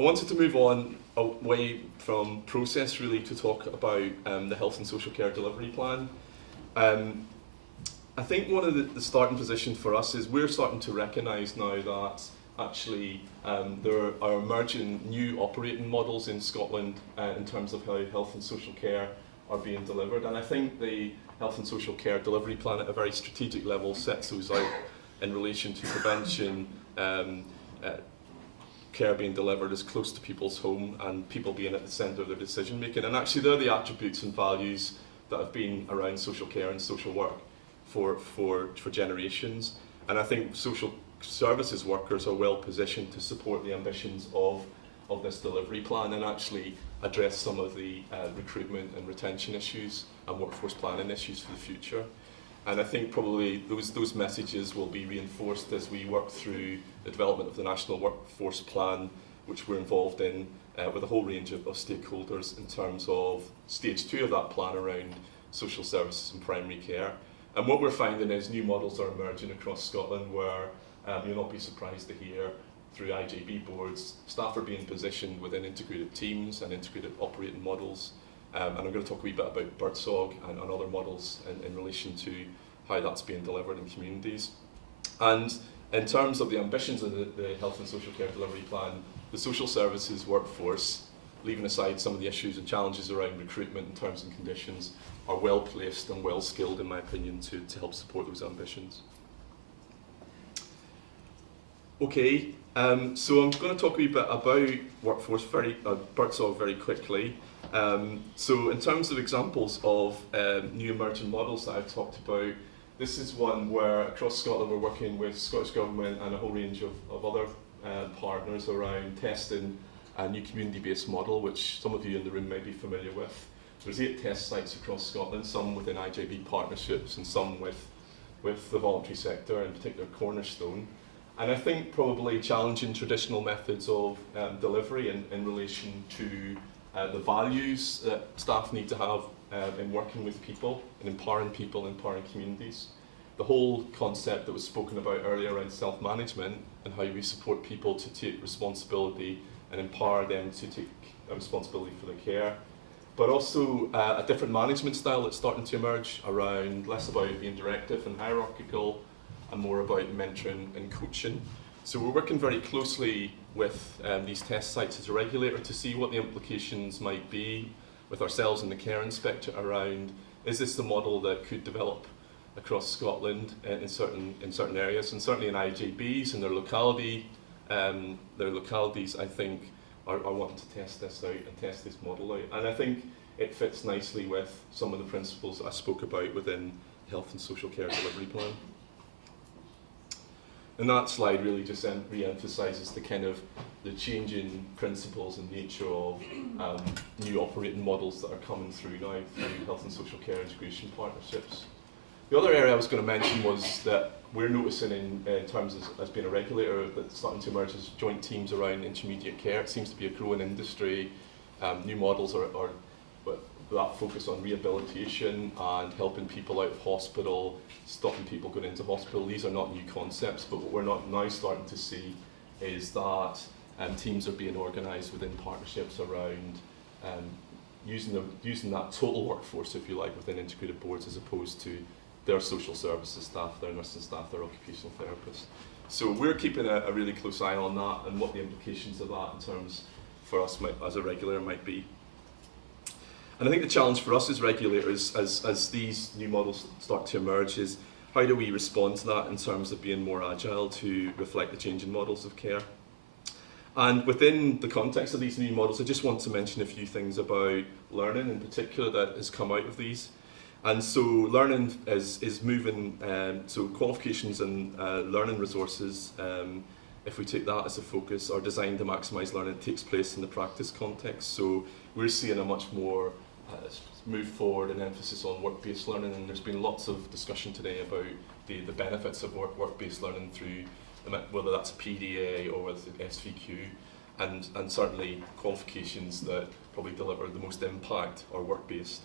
I wanted to move on away from process really to talk about the health and social care delivery plan. I think one of the starting positions for us is we're starting to recognise now that actually there are emerging new operating models in Scotland in terms of how health and social care are being delivered, and I think the health and social care delivery plan at a very strategic level sets those out in relation to prevention, care being delivered as close to people's home and people being at the centre of their decision making. And actually they're the attributes and values that have been around social care and social work for generations. And I think social services workers are well positioned to support the ambitions of this delivery plan and actually address some of the recruitment and retention issues and workforce planning issues for the future. And I think probably those messages will be reinforced as we work through the development of the National Workforce Plan, which we're involved in with a whole range of stakeholders in terms of stage 2 of that plan around social services and primary care. And what we're finding is new models are emerging across Scotland where you'll not be surprised to hear through IJB boards, staff are being positioned within integrated teams and integrated operating models. And I'm going to talk a wee bit about Birdsong and other models in relation to how that's being delivered in communities. And in terms of the ambitions of the health and social care delivery plan, the social services workforce, leaving aside some of the issues and challenges around recruitment and terms and conditions, are well placed and well skilled, in my opinion, to help support those ambitions. Okay, so I'm going to talk a wee bit about workforce Birdsong very quickly. So in terms of examples of new emerging models that I've talked about, this is one where across Scotland we're working with Scottish Government and a whole range of other partners around testing a new community-based model, which some of you in the room may be familiar with. There's 8 test sites across Scotland, some within IJB partnerships and some with the voluntary sector, in particular Cornerstone. And I think probably challenging traditional methods of delivery in relation to the values that staff need to have in working with people, and empowering communities. The whole concept that was spoken about earlier around self-management and how we support people to take responsibility and empower them to take responsibility for their care. But also a different management style that's starting to emerge around less about being directive and hierarchical and more about mentoring and coaching. So we're working very closely with these test sites as a regulator to see what the implications might be with ourselves and the care inspector around, is this the model that could develop across Scotland in certain areas, and certainly in IJBs and their localities I think are wanting to test this out and test this model out. And I think it fits nicely with some of the principles that I spoke about within the Health and Social Care Delivery Plan. And that slide really just re-emphasises the changing principles and nature of new operating models that are coming through now through health and social care integration partnerships. The other area I was going to mention was that we're noticing in terms as being a regulator that's starting to emerge as joint teams around intermediate care. It seems to be a growing industry. New models are that focus on rehabilitation and helping people out of hospital, stopping people going into hospital. These are not new concepts, but what we're now starting to see is that teams are being organised within partnerships around using that total workforce, if you like, within integrated boards as opposed to their social services staff, their nursing staff, their occupational therapists. So we're keeping a really close eye on that and what the implications of that in terms for us as a regulator might be. And I think the challenge for us as regulators, as these new models start to emerge, is how do we respond to that in terms of being more agile to reflect the changing models of care. And within the context of these new models, I just want to mention a few things about learning in particular that has come out of these. And so learning is moving, so qualifications and learning resources, if we take that as a focus, are designed to maximise learning that takes place in the practice context. So we're seeing a much more move forward and emphasis on work-based learning, and there's been lots of discussion today about the benefits of work-based learning through whether that's a PDA or whether it's SVQ, and certainly qualifications that probably deliver the most impact are work-based.